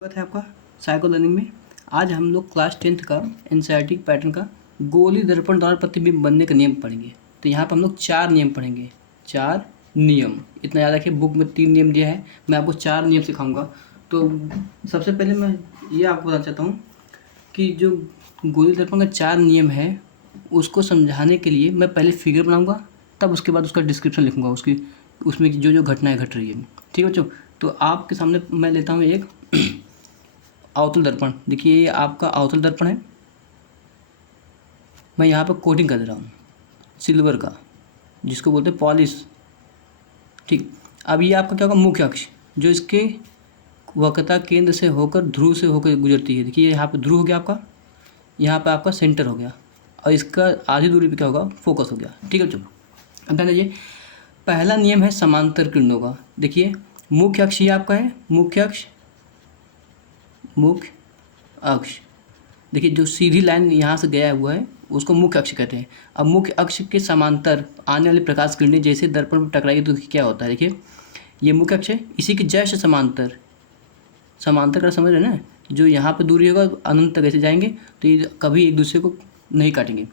स्वागत है आपका साइको लर्निंग में। आज हम लोग क्लास 10th का एनसीईआरटी पैटर्न का गोली दर्पण द्वारा प्रतिबिंब बनने का नियम पढ़ेंगे। तो यहाँ पर हम लोग 4 नियम पढ़ेंगे। 4 नियम, इतना याद रखिए। बुक में 3 नियम दिया है, मैं आपको 4 नियम सिखाऊंगा। तो सबसे पहले मैं ये आपको बताना चाहता हूँ कि जो गोली दर्पण का 4 नियम है उसको समझाने के लिए मैं पहले फिगर बनाऊँगा, तब उसके बाद उसका डिस्क्रिप्शन लिखूँगा, उसमें जो जो घटनाएँ घट रही है। ठीक है बच्चों। तो आपके सामने मैं लेता हूँ एक अवतल दर्पण। देखिए ये आपका अवतल दर्पण है। मैं यहाँ पर कोटिंग कर दे रहा हूँ सिल्वर का, जिसको बोलते हैं पॉलिश। ठीक, अब ये आपका क्या होगा, मुख्य अक्ष, जो इसके वक्रता केंद्र से होकर ध्रुव से होकर गुजरती है। देखिए यहाँ पे ध्रुव हो गया आपका, यहाँ पे आपका सेंटर हो गया, और इसका आधी दूरी पे क्या होगा, फोकस हो गया। ठीक है बच्चों। अब ध्यान दीजिए, पहला नियम है समांतर किरणों का। देखिए मुख्य अक्ष ये आपका है, मुख्य अक्ष, मुख्य अक्ष। देखिए जो सीधी लाइन यहाँ से गया हुआ है उसको मुख्य अक्ष कहते हैं। अब मुख्य अक्ष के समांतर आने वाली प्रकाश किरणें जैसे दर्पण पर टकराएगी तो क्या होता है, देखिए ये मुख्य अक्ष है, इसी के जैसे समांतर, समांतर का समझ रहे हैं ना, जो यहाँ पर दूरी होगा अनंत तक ऐसे जाएंगे तो ये कभी एक दूसरे को नहीं काटेंगे।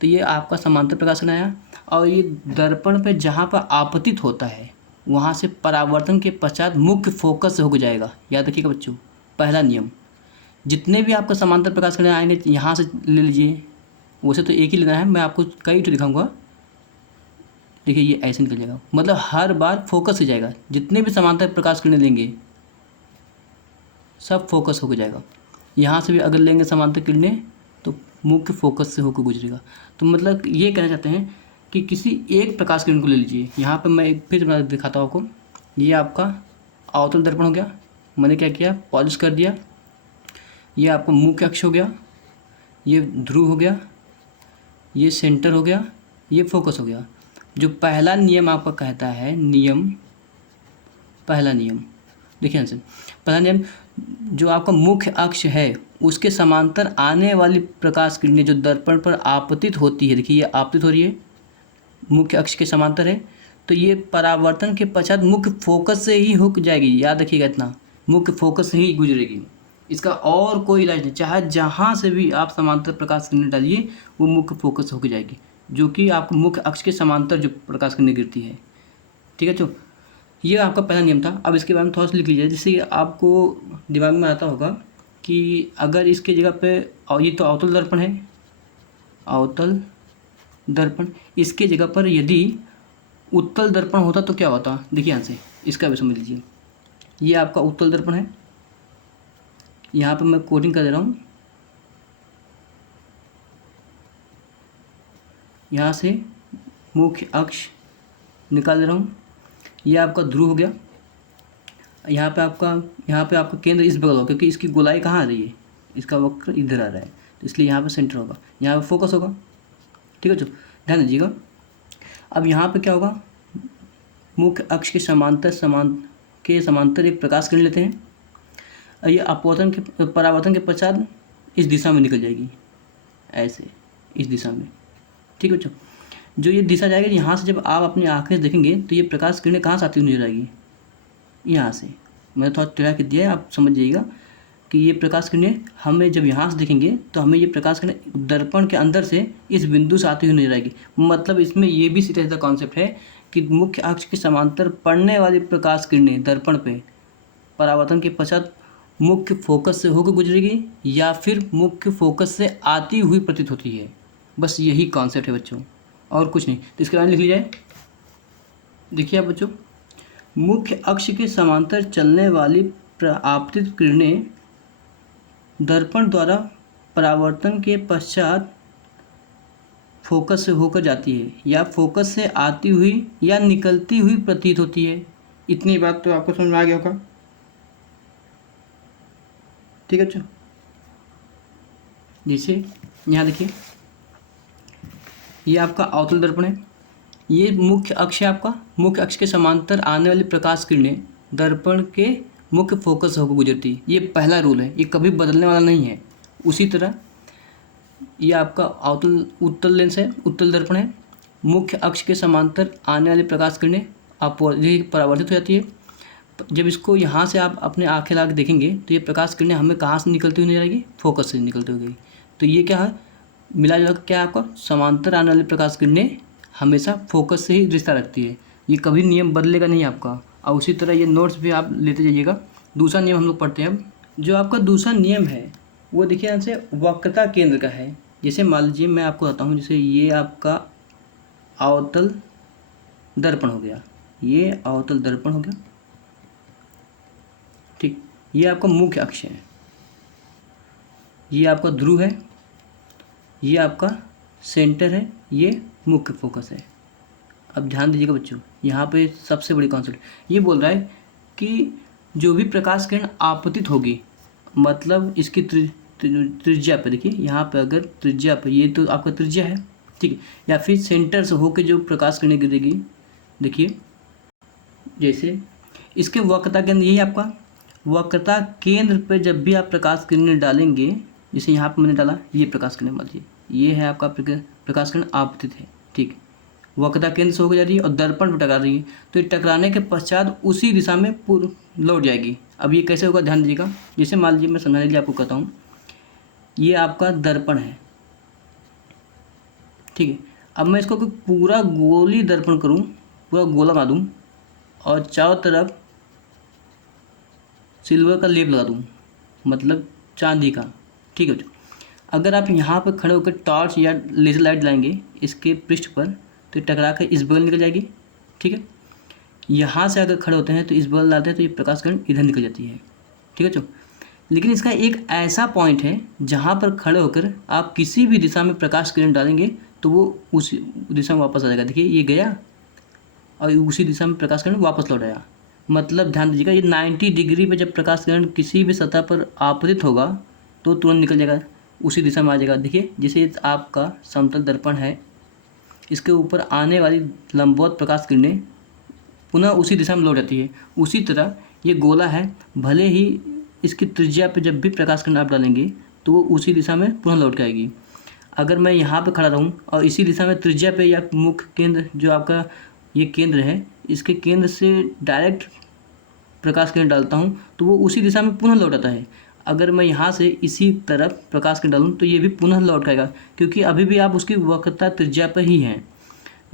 तो ये आपका समांतर प्रकाश किरण आया। और ये दर्पण पर जहाँ पर आपतित होता है वहाँ से परावर्तन के पश्चात मुख्य फोकस से होकर जाएगा। याद रखिएगा बच्चों, पहला नियम। जितने भी आपका समांतर प्रकाश किरण आएंगे यहाँ से ले लीजिए, वैसे तो एक ही लेना है, मैं आपको कई तो दिखाऊंगा। देखिए ये ऐसे निकल जाएगा, मतलब हर बार फोकस हो जाएगा। जितने भी समांतर प्रकाश किरण लेंगे सब फोकस होकर जाएगा। यहाँ से भी अगर लेंगे समांतर किरणें तो मुख्य फोकस से होकर गुजरेगा। तो मतलब ये कहना चाहते हैं कि किसी एक प्रकाश किरण को ले लीजिए। यहाँ पर मैं एक फिर मैं दिखाता हूँ आपको। ये आपका अवतल दर्पण हो गया, मैंने क्या किया, पॉलिश कर दिया। ये आपका मुख्य अक्ष हो गया, ये ध्रुव हो गया, ये सेंटर हो गया, ये फोकस हो गया। जो पहला नियम आपका कहता है, नियम, पहला नियम देखिए आंसर, पहला नियम, जो आपका मुख्य अक्ष है उसके समांतर आने वाली प्रकाश किरणें जो दर्पण पर आपतित होती है, देखिए ये आपतित हो रही है, मुख्य अक्ष के समांतर है, तो ये परावर्तन के पश्चात मुख्य फोकस से ही होकर जाएगी। याद रखिएगा इतना, मुख्य फोकस से ही गुजरेगी, इसका और कोई इलाज नहीं। चाहे जहाँ से भी आप समांतर प्रकाश किरणें डालिए वो मुख्य फोकस होकर जाएगी, जो कि आपको मुख्य अक्ष के समांतर जो प्रकाश किरणें गिरती है। ठीक है। तो ये आपका पहला नियम था। अब इसके बारे में थोड़ा सा लिख लीजिए, जिससे आपको दिमाग में आता होगा कि अगर इसके जगह पे, और ये तो अवतल दर्पण है, अवतल दर्पण, इसके जगह पर यदि उत्तल दर्पण होता तो क्या होता। देखिए यहाँ से इसका भी समझ लीजिए। ये आपका उत्तल दर्पण है, यहाँ पर मैं कोडिंग कर दे रहा हूँ। यहाँ से मुख्य अक्ष निकाल दे रहा हूँ। ये आपका ध्रुव हो गया। यहाँ पे आपका केंद्र इस बगल होगा, क्योंकि इसकी गोलाई कहाँ आ रही है, इसका वक्र इधर आ रहा है, तो इसलिए यहाँ पे सेंटर होगा, यहाँ पे फोकस होगा। ठीक है, जो ध्यान दीजिएगा। अब यहाँ पे क्या होगा, मुख्य अक्ष के समांतर एक प्रकाश किरण लेते हैं, और ये परावर्तन के पश्चात इस दिशा में निकल जाएगी, ऐसे इस दिशा में। ठीक है बच्चों, जो ये दिशा जाएगी, यहाँ से जब आप अपनी आँखें देखेंगे तो ये प्रकाश किरणें कहाँ से आती हुई नजर आएगी, यहाँ से। मैंने थोड़ा टेढ़ा कर दिया है, आप समझ जाइएगा कि ये प्रकाश किरणें हमें जब यहाँ से देखेंगे तो हमें ये प्रकाश किरणें दर्पण के अंदर से इस बिंदु से आती हुई नजर आएगी। मतलब इसमें ये भी सीधा सीधा कॉन्सेप्ट है कि मुख्य अक्ष के समांतर पड़ने वाली प्रकाश किरणें दर्पण पे परावर्तन के पश्चात मुख्य फोकस से होकर गुजरेगी या फिर मुख्य फोकस से आती हुई प्रतीत होती है। बस यही कॉन्सेप्ट है बच्चों, और कुछ नहीं। तो इसके बारे में लिख लिया जाए। देखिए आप बच्चों, मुख्य अक्ष के समांतर चलने वाली आपतित किरणें दर्पण द्वारा परावर्तन के पश्चात फोकस से होकर जाती है या फोकस से आती हुई या निकलती हुई प्रतीत होती है। इतनी बात तो आपको समझ में आ गया होगा। ठीक है बच्चों, जैसे यहाँ देखिए, ये आपका अवतल दर्पण है, ये मुख्य अक्ष है आपका, मुख्य अक्ष के समांतर आने वाली प्रकाश किरणें दर्पण के मुख्य फोकस होकर गुजरती है। ये पहला रूल है, ये कभी बदलने वाला नहीं है। उसी तरह ये आपका उत्तल लेंस है, उत्तल दर्पण है, मुख्य अक्ष के समांतर आने वाली प्रकाश किरणें परावर्तित हो जाती है, जब इसको यहाँ से आप अपने आँखें लगा के देखेंगे तो ये प्रकाश किरणें हमें कहाँ से निकलती हुई नजर आएगी, फोकस से निकलती हुई। तो ये क्या है, मिला जुला क्या है आपका, समांतर आने वाली प्रकाश किरणें हमेशा फोकस से ही रिश्ता रखती है। ये कभी नियम बदलेगा नहीं आपका। और उसी तरह ये नोट्स भी आप लेते जाइएगा। दूसरा नियम हम लोग पढ़ते हैं अब। जो आपका दूसरा नियम है वो देखिए यहाँ से वक्रता केंद्र का है। जैसे मान लीजिए मैं आपको बताता हूँ, जैसे ये आपका अवतल दर्पण हो गया, ये अवतल दर्पण हो गया, ठीक। ये आपका मुख्य अक्ष है, ये आपका ध्रुव है, ये आपका सेंटर है, ये मुख्य फोकस है। अब ध्यान दीजिएगा बच्चों, यहाँ पे सबसे बड़ी कॉन्सेप्ट ये बोल रहा है कि जो भी प्रकाश किरण आपतित होगी, मतलब इसकी त्रिज्या पर, देखिए यहाँ पे अगर त्रिज्या पर, ये तो आपका त्रिज्या है, ठीक है, या फिर सेंटर से होकर जो प्रकाश किरणें गिरेगी, देखिए जैसे इसके वक्रता केंद्र, यही आपका वक्रता केंद्र पर जब भी आप प्रकाश किरणें डालेंगे, जैसे यहाँ पर मैंने डाला, ये प्रकाश किरण मान लीजिए ये है आपका प्रकाश किरण आपतित है, ठीक। वक्रता केंद्र से होकर जा रही है और दर्पण पर टकरा रही है, तो ये टकराने के पश्चात उसी दिशा में लौट जाएगी। अब ये कैसे होगा, ध्यान दीजिएगा। जैसे मान लीजिए मैं समझाने के लिए आपको कहता हूँ, ये आपका दर्पण है, ठीक है। अब मैं इसको पूरा गोली दर्पण करूँ, पूरा गोला बना दूँ और चारों तरफ सिल्वर का लेप लगा दूँ, मतलब चांदी का, ठीक है। अगर आप यहाँ पर खड़े होकर टॉर्च या लेजर लाइट लाएंगे इसके पृष्ठ पर, तो टकरा कर इस बगल निकल जाएगी, ठीक है। यहाँ से अगर खड़े होते हैं तो इस बगल डालते हैं तो ये प्रकाश किरण इधर निकल जाती है, ठीक है बच्चों। लेकिन इसका एक ऐसा पॉइंट है जहाँ पर खड़े होकर आप किसी भी दिशा में प्रकाश किरण डालेंगे तो वो उसी दिशा में वापस आ जाएगा। देखिए ये गया और उसी दिशा में प्रकाश किरण वापस लौट आया। मतलब ध्यान दीजिएगा, ये 90 डिग्री पे जब प्रकाश किरण किसी भी सतह पर आपतित होगा तो तुरंत निकल जाएगा, उसी दिशा में आ जाएगा। देखिए जैसे आपका समतल दर्पण है, इसके ऊपर आने वाली लंबवत प्रकाश किरणें पुनः उसी दिशा में लौट जाती है। उसी तरह ये गोला है, भले ही इसकी त्रिज्या पे जब भी प्रकाश किरण आप डालेंगे तो वो उसी दिशा में पुनः लौट के आएगी। अगर मैं यहाँ पे खड़ा रहूँ और इसी दिशा में त्रिज्या पे या मुख्य केंद्र जो आपका ये केंद्र है, इसके केंद्र से डायरेक्ट प्रकाश किरण डालता हूँ तो वो उसी दिशा में पुनः लौट आता है। अगर मैं यहाँ से इसी तरफ प्रकाश किरण डालूँ तो ये भी पुनः लौट आएगा, क्योंकि अभी भी आप उसकी वक्रता त्रिज्या पर ही हैं।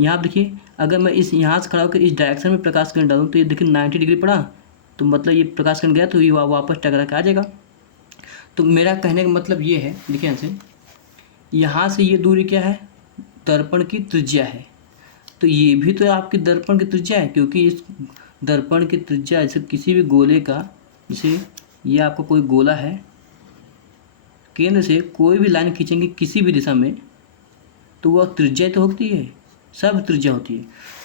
यहाँ देखिए, अगर मैं इस यहाँ से खड़ा होकर इस डायरेक्शन में प्रकाश किरण डालूँ तो ये देखिए 90 डिग्री पड़ा, तो मतलब ये प्रकाश किरण गया तो ये वापस टकरा के आ जाएगा। तो मेरा कहने का मतलब ये है, देखिए यहाँ से ये दूरी क्या है, दर्पण की त्रिज्या है। तो ये भी तो आपकी दर्पण की त्रिज्या है, क्योंकि इस दर्पण की त्रिज्या जैसे किसी भी गोले का, जैसे ये आपका कोई गोला है, केंद्र से कोई भी लाइन खींचेंगे किसी भी दिशा में तो वह त्रिज्या तो होती है, सब त्रिज्या होती है।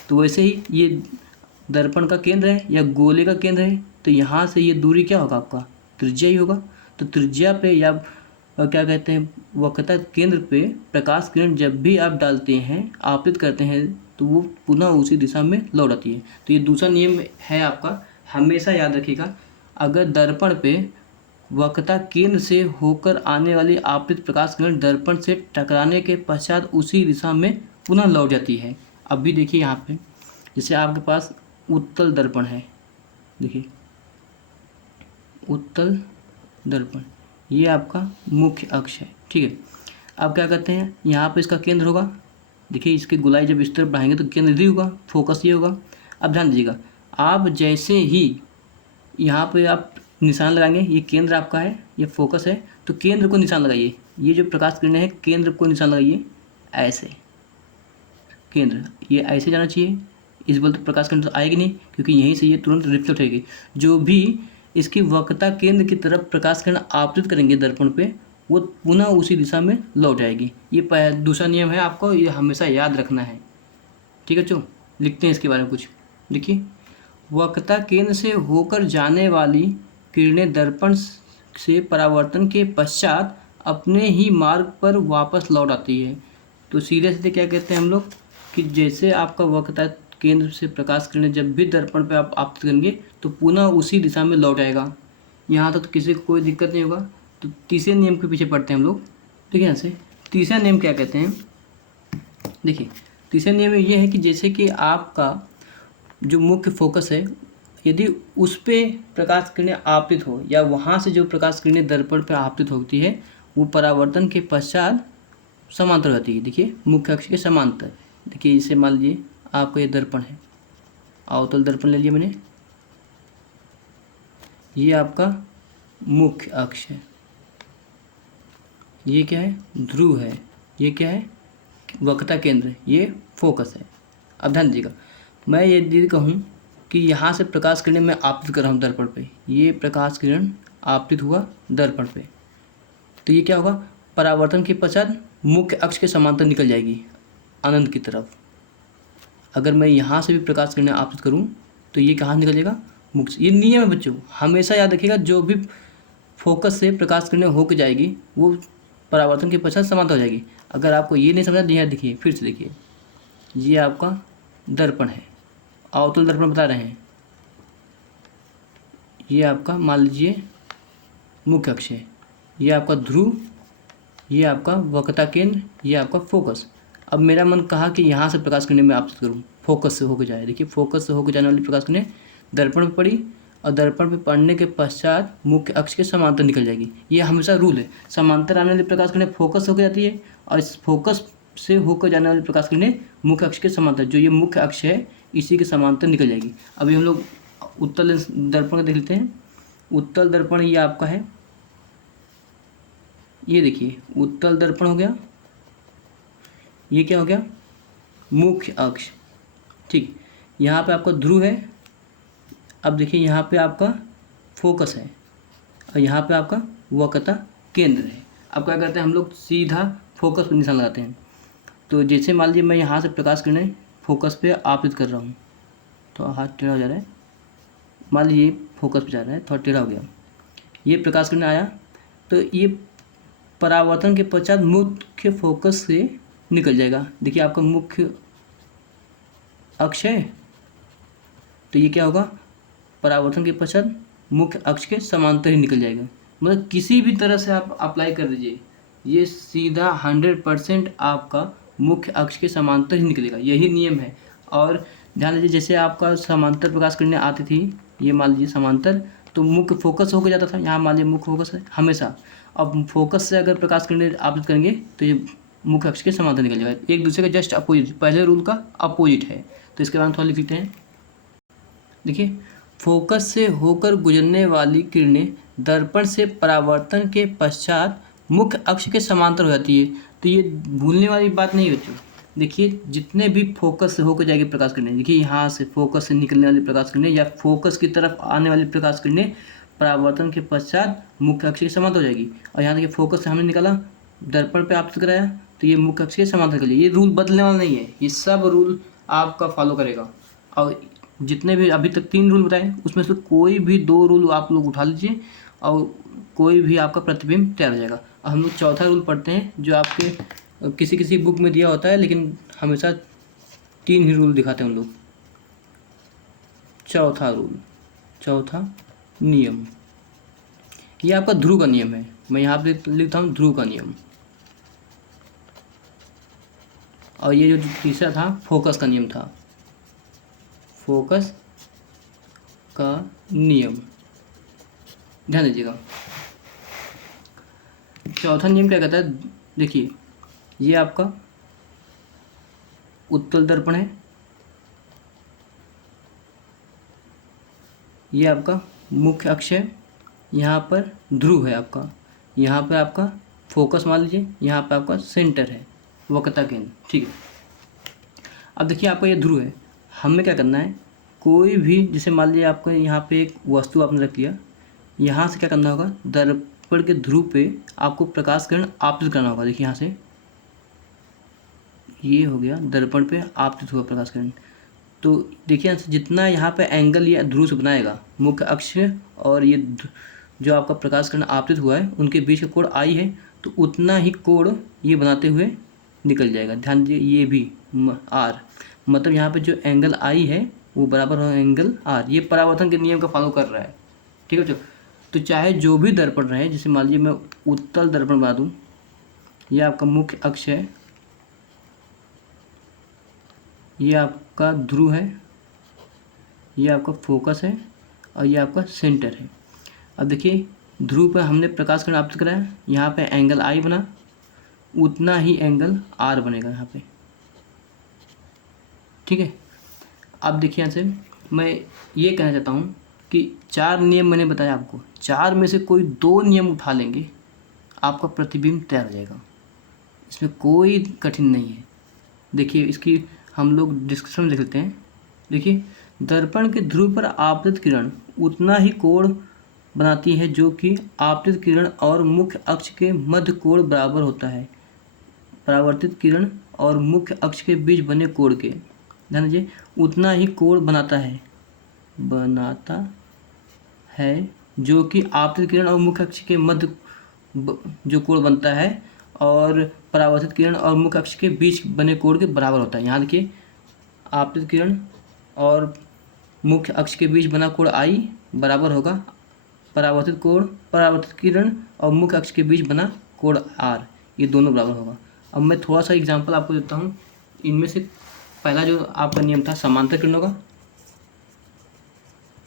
तो वैसे ही ये दर्पण का केंद्र है या गोले का केंद्र है, तो यहाँ से ये दूरी क्या होगा, आपका त्रिज्या ही होगा। तो त्रिज्या पे या क्या कहते हैं, वक्रता केंद्र पे प्रकाश किरण जब भी आप डालते हैं, आपतित करते हैं, तो वो पुनः उसी दिशा में लौट आती है। तो ये दूसरा नियम है आपका, हमेशा याद रखिएगा। अगर दर्पण पे वक्रता केंद्र से होकर आने वाली आपतित प्रकाश किरण दर्पण से टकराने के पश्चात उसी दिशा में पुनः लौट जाती है। अब भी देखिए यहाँ पे, जैसे आपके पास उत्तल दर्पण है, देखिए उत्तल दर्पण, ये आपका मुख्य अक्ष है, ठीक है। अब क्या करते हैं, यहाँ पे इसका केंद्र होगा, देखिए इसकी गोलाई जब इस तरफ बढ़ाएंगे तो केंद्र इधर होगा, फोकस ये होगा। अब ध्यान दीजिएगा, आप जैसे ही यहाँ पे आप निशान लगाएंगे, ये केंद्र आपका है, ये फोकस है, तो केंद्र को निशान लगाइए। ये जो प्रकाश किरणें हैं, केंद्र को निशान लगाइए, ऐसे केंद्र, ये ऐसे जाना चाहिए। इस बल तो प्रकाश किरण तो आएगी नहीं, क्योंकि यहीं से ये तुरंत रिफ्लेक्ट होगी। जो भी इसकी वक्रता केंद्र की तरफ प्रकाश किरण आपतित करेंगे दर्पण पे, वो पुनः उसी दिशा में लौट आएगी। ये दूसरा नियम है, आपको ये हमेशा याद रखना है, ठीक है बच्चों। लिखते हैं इसके बारे में कुछ, देखिए वक्रता केंद्र से होकर जाने वाली किरणें दर्पण से परावर्तन के पश्चात अपने ही मार्ग पर वापस लौट आती है। तो सीधे सीधे क्या कहते हैं हम लोग कि जैसे आपका वक्रता केंद्र से प्रकाश किरणें जब भी दर्पण पे आप आपतित करेंगे तो पुनः उसी दिशा में लौट आएगा। यहाँ तक तो किसी को कोई दिक्कत नहीं होगा। तो तीसरे नियम के पीछे पढ़ते हैं हम लोग, ठीक है। यहाँ से तीसरा नियम क्या कहते हैं, देखिए तीसरे नियम में ये है कि जैसे कि आपका जो मुख्य फोकस है, यदि उस पे प्रकाश किरणें आपतित हो या वहाँ से जो प्रकाश किरणें दर्पण पे आपतित होती है वो परावर्तन के पश्चात समांतर होती है। देखिए मुख्य अक्ष के समांतर। देखिए इसे मान लीजिए आपका ये दर्पण है, अवतल दर्पण ले लिया मैंने, ये आपका मुख्य अक्ष है, ये क्या है ध्रुव है, ये क्या है वक्रता केंद्र, ये फोकस है। अब ध्यान दीजिएगा, मैं यदि कहूँ कि यहाँ से प्रकाश किरणें मैं आपतित कर रहा हूँ दर्पण पे, ये प्रकाश किरण आपतित हुआ दर्पण पे, तो ये क्या होगा परावर्तन के पश्चात मुख्य अक्ष के समांतर निकल जाएगी अनंत की तरफ। अगर मैं यहाँ से भी प्रकाश किरणें आपतित करूँ तो ये कहाँ निकल जाएगा मुख्य। ये नियम है बच्चों, हमेशा याद रखिएगा, जो भी फोकस से प्रकाश किरणें होकर जाएगी वो परावर्तन के पश्चात समांतर हो जाएगी। अगर आपको ये नहीं समझा, यहाँ देखिए फिर से देखिए, ये आपका दर्पण है, अवतल दर्पण बता रहे हैं, ये आपका मान लीजिए मुख्य अक्ष है, ये आपका ध्रुव, ये आपका वक्रता केंद्र, ये आपका फोकस। अब मेरा मन कहा कि यहाँ से प्रकाश किरणें मैं आपतित करूँ, फोकस से होकर जाए। देखिए फोकस से होकर जाने वाली प्रकाश किरणें दर्पण पर पड़ी और दर्पण पर पड़ने के पश्चात मुख्य अक्ष के समांतर निकल जाएगी। ये हमेशा रूल है, समांतर आने वाली प्रकाश किरणें फोकस से होकर जाती है और इस फोकस से होकर जाने वाली प्रकाश किरणें मुख्य अक्ष के समांतर, जो ये मुख्य अक्ष है इसी के समांतर निकल जाएगी। अभी हम लोग उत्तल दर्पण देख लेते हैं। उत्तल दर्पण ये आपका है, ये देखिए उत्तल दर्पण हो गया, ये क्या हो गया मुख्य अक्ष, ठीक। यहाँ पे आपका ध्रुव है, अब देखिए यहाँ पे आपका फोकस है और यहाँ पे आपका वक्रता केंद्र है। अब क्या करते हैं हम लोग सीधा फोकस पर निशान लगाते हैं। तो जैसे मान लीजिए मैं यहाँ से प्रकाश किरणें फोकस पे आपतित कर रहा हूँ, तो हाथ टेढ़ा हो जा रहा है, मान लीजिए फोकस पे जा रहा है, थोड़ा टेढ़ा हो गया, ये प्रकाश किरण आया तो ये परावर्तन के पश्चात मुख्य फोकस से निकल जाएगा। देखिए आपका मुख्य अक्ष है तो ये क्या होगा परावर्तन के पश्चात मुख्य अक्ष के समांतर ही निकल जाएगा। मतलब किसी भी तरह से आप अप्लाई कर दीजिए, ये सीधा 100% आपका मुख्य अक्ष के समांतर ही निकलेगा, यही नियम है। और ध्यान दीजिए जैसे आपका समांतर प्रकाश किरणें आती थी, ये मान लीजिए समांतर, तो मुख्य फोकस होकर जाता था, यहाँ मान लीजिए मुख्य फोकस है हमेशा। अब फोकस से अगर प्रकाश किरणें आपतित करेंगे तो ये मुख्य अक्ष के समांतर निकल जाएगा, एक दूसरे का जस्ट अपोजिट, पहले रूल का अपोजिट है। तो इसके बाद थोड़ा लिख लेते हैं। देखिए फोकस से होकर गुजरने वाली किरणें दर्पण से परावर्तन के पश्चात मुख्य अक्ष के समांतर हो जाती है। तो ये भूलने वाली बात नहीं बच्चों। देखिए जितने भी फोकस से होकर जाएगी प्रकाश किरणें, देखिए यहाँ से फोकस से निकलने वाली प्रकाश किरणें या फोकस की तरफ आने वाली प्रकाश किरणें परावर्तन के पश्चात मुख्य अक्ष के समांतर हो जाएगी। और यहाँ देखिए फोकस से हमने निकाला, दर्पण पे आपतित कराया, तो ये मुख्य अक्ष के समांतर कर लिया। ये रूल बदलने वाला नहीं है, ये सब रूल आपका फॉलो करेगा। और जितने भी अभी तक 3 रूल बताए उसमें से कोई भी 2 रूल आप लोग उठा लीजिए और कोई भी आपका प्रतिबिंब तैयार हो जाएगा। अब हम लोग चौथा रूल पढ़ते हैं जो आपके किसी किसी बुक में दिया होता है, लेकिन हमेशा 3 ही रूल दिखाते हैं हम लोग। चौथा रूल, चौथा नियम, ये आपका ध्रुव का नियम है। मैं यहाँ पे लिखता हूँ ध्रुव का नियम। और ये जो तीसरा था फोकस का नियम था, फोकस का नियम, ध्यान दीजिएगा। चौथा नियम क्या कहता है, देखिए ये आपका उत्तल दर्पण है, ये आपका मुख्य अक्ष है, यहाँ पर ध्रुव है आपका, यहाँ पे आपका फोकस मान लीजिए, यहाँ पे आपका सेंटर है वक्रता केंद्र, ठीक है। अब देखिए आपका ये ध्रुव है, हमें क्या करना है, कोई भी जैसे मान लीजिए आपको यहाँ पे एक वस्तु आपने रख लिया, यहाँ से क्या करना होगा, दर्पण के ध्रुव पे आपको प्रकाश किरण आपतित करना होगा। देखिए यहाँ से ये हो गया, दर्पण पे आपतित हुआ प्रकाश किरण। तो देखिए जितना यहाँ पे एंगल ये ध्रुव से बनाएगा, मुख्य अक्ष और ये जो आपका प्रकाश किरण आपतित हुआ है उनके बीच का कोण आई है, तो उतना ही कोण ये बनाते हुए निकल जाएगा। ध्यान दीजिए ये भी आर, मतलब यहाँ पे जो एंगल आई है वो बराबर हो एंगल आर। ये परावर्तन के नियम का फॉलो कर रहा है, ठीक है बच्चों। तो चाहे जो भी दर्पण रहे, जैसे मान लीजिए मैं उत्तल दर्पण बना दूँ, ये आपका मुख्य अक्ष है, ये आपका ध्रुव है, ये आपका फोकस है, और ये आपका सेंटर है। अब देखिए ध्रुव पर हमने प्रकाश किरण आपतित कराया, यहाँ पे एंगल आई बना, उतना ही एंगल आर बनेगा यहाँ पे, ठीक है। अब देखिए यहाँ से मैं ये कहना चाहता हूँ कि 4 नियम मैंने बताया आपको, 4 में से कोई 2 नियम उठा लेंगे आपका प्रतिबिंब तैयार हो जाएगा, इसमें कोई कठिन नहीं है। देखिए इसकी हम लोग डिस्क्रिप्शन में लिख लेते हैं। देखिए दर्पण के ध्रुव पर आपतित किरण उतना ही कोण बनाती है जो कि आपतित किरण और मुख्य अक्ष के मध्य कोण बराबर होता है। परावर्तित किरण और मुख्य अक्ष के बीच बने कोण के, ध्यान दीजिए, उतना ही कोण बनाता है जो कि आपतित किरण और मुख्य अक्ष के मध्य जो कोण बनता है और परावर्तित किरण और मुख्य अक्ष के बीच बने कोण के बराबर होता है। यहाँ देखिए आपतित किरण और मुख्य अक्ष के बीच बना कोण आई बराबर होगा परावर्तित किरण और मुख्य अक्ष के बीच बना कोण आर, ये दोनों बराबर होगा। अब मैं थोड़ा सा एग्जांपल आपको देता हूँ। इनमें से पहला जो आपका नियम था समांतर किरणों का,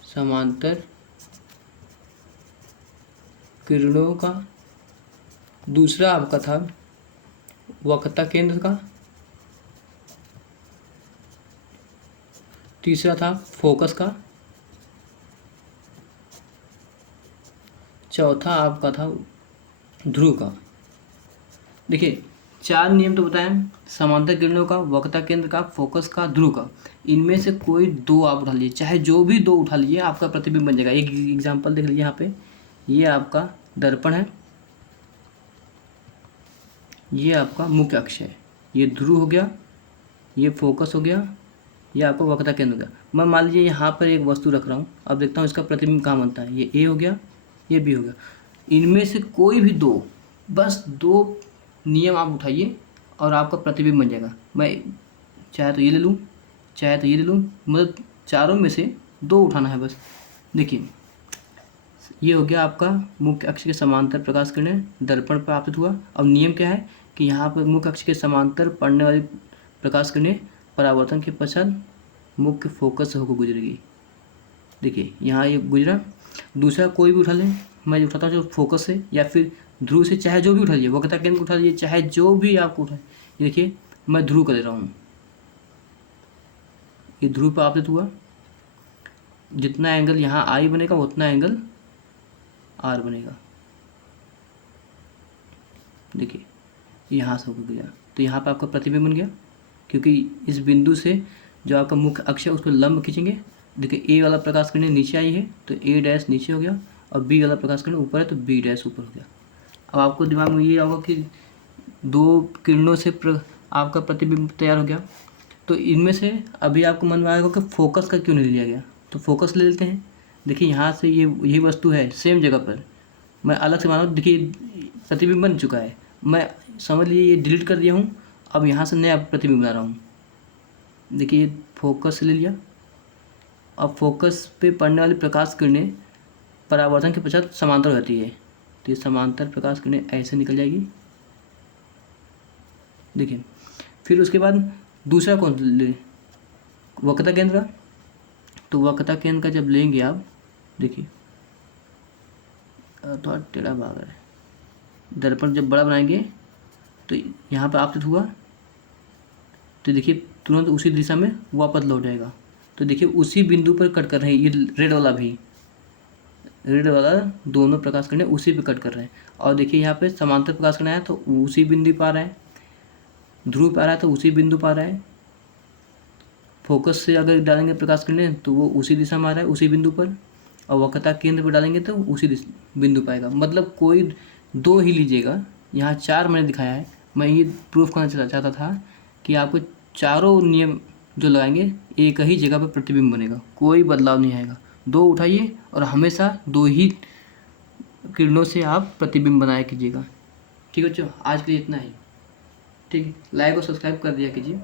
समांतर किरणों का, दूसरा आपका था वक्रता केंद्र का, तीसरा था फोकस का, चौथा आपका था ध्रुव का। देखिए 4 नियम तो बताएं, समांतर किरणों का, वक्रता केंद्र का, फोकस का, ध्रुव का। इनमें से कोई 2 आप उठा लीजिए, चाहे जो भी 2 उठा लीजिए आपका प्रतिबिंब बन जाएगा। एक एग्जांपल देख लीजिए यहाँ पे, ये आपका दर्पण है, ये आपका मुख्य अक्ष है, ये ध्रुव हो गया, ये फोकस हो गया, ये आपका वक्रता केंद्र हो गया। मैं मान लीजिए यहाँ पर एक वस्तु रख रहा हूँ, अब देखता हूँ इसका प्रतिबिंब कहाँ बनता है। ये ए हो गया, ये बी हो गया। इनमें से कोई भी 2, बस 2 नियम आप उठाइए और आपका प्रतिबिंब बन जाएगा। मैं चाहे तो ये ले लूँ, चाहे तो ये ले लूँ, मतलब चारों में से 2 उठाना है बस। देखिए ये हो गया आपका मुख्य अक्ष के समांतर प्रकाश किरणें दर्पण पर आपतित हुआ। अब नियम क्या है कि यहाँ पर मुख्य अक्ष के समांतर पड़ने वाली प्रकाश किरणें परावर्तन के पश्चात मुख्य फोकस से होकर गुजरेगी। देखिए यहाँ ये गुजरा। दूसरा कोई भी उठा लें, मैं उठाता हूँ जो फोकस से या फिर ध्रुव से, चाहे जो भी उठा लीजिए, वक्रता केंद्र उठा लीजिए, चाहे जो भी आपको उठाए। देखिए मैं ध्रुव का ले रहा हूँ, ये ध्रुव पर आपतित हुआ, जितना एंगल यहाँ आई बनेगा उतना एंगल आर बनेगा। देखिए यहाँ से होकर गया, तो यहाँ पर आपका प्रतिबिंब बन गया, क्योंकि इस बिंदु से जो आपका मुख्य अक्ष है उसको लंब खींचेंगे। देखिए ए वाला प्रकाश किरण नीचे आई है तो ए डैश नीचे हो गया, और बी वाला प्रकाश किरण ऊपर है तो बी डैश ऊपर हो गया। अब आपको दिमाग में ये होगा कि 2 किरणों से आपका प्रतिबिंब तैयार हो गया। तो इनमें से अभी आपको मन में आएगा कि फोकस का क्यों नहीं लिया गया, तो फोकस ले लेते हैं। देखिए यहाँ से ये यही वस्तु है सेम जगह पर, मैं अलग से माना, देखिए प्रतिबिंब बन चुका है, मैं समझ लीजिए ये डिलीट कर दिया हूँ। अब यहाँ से नया प्रतिबिंब बना रहा हूँ। देखिए फोकस ले लिया। अब फोकस पे पड़ने वाली प्रकाश किरणें परावर्तन के पश्चात समांतर होती है, तो ये समांतर प्रकाश किरणें ऐसे निकल जाएगी। देखिए फिर उसके बाद दूसरा कौन ले, वक्रता केंद्र का। तो वक्रता केंद्र का जब लेंगे आप, देखिए थोड़ा टेढ़ा भाग रहा है, दर्पण जब बड़ा बनाएंगे तो यहाँ पर आपतित हुआ, तो देखिए तुरंत उसी दिशा में वापस लौट जाएगा। तो देखिए उसी बिंदु पर कट कर रहे हैं, ये रेड वाला भी, रेड वाला दोनों प्रकाश किरणें उसी पे कट कर रहे हैं। और देखिए यहाँ पे समांतर प्रकाश किरण आया तो उसी बिंदु पर आ रहा है, ध्रुव पर आ रहा है तो उसी बिंदु पर आ रहा है। फोकस से अगर डालेंगे प्रकाश किरणें तो वो उसी दिशा में आ रहा है, उसी बिंदु पर, और वक्रता केंद्र पर डालेंगे तो उसी बिंदु पर आएगा। मतलब कोई 2 ही लीजिएगा, यहाँ 4 मैंने दिखाया है। मैं ये प्रूफ करना चाहता था कि आपको चारों नियम जो लगाएंगे एक ही जगह पर प्रतिबिंब बनेगा, कोई बदलाव नहीं आएगा। 2 उठाइए और हमेशा 2 ही किरणों से आप प्रतिबिंब बनाया कीजिएगा। ठीक है बच्चों, आज के लिए इतना ही। ठीक है, लाइक और सब्सक्राइब कर दिया कीजिए।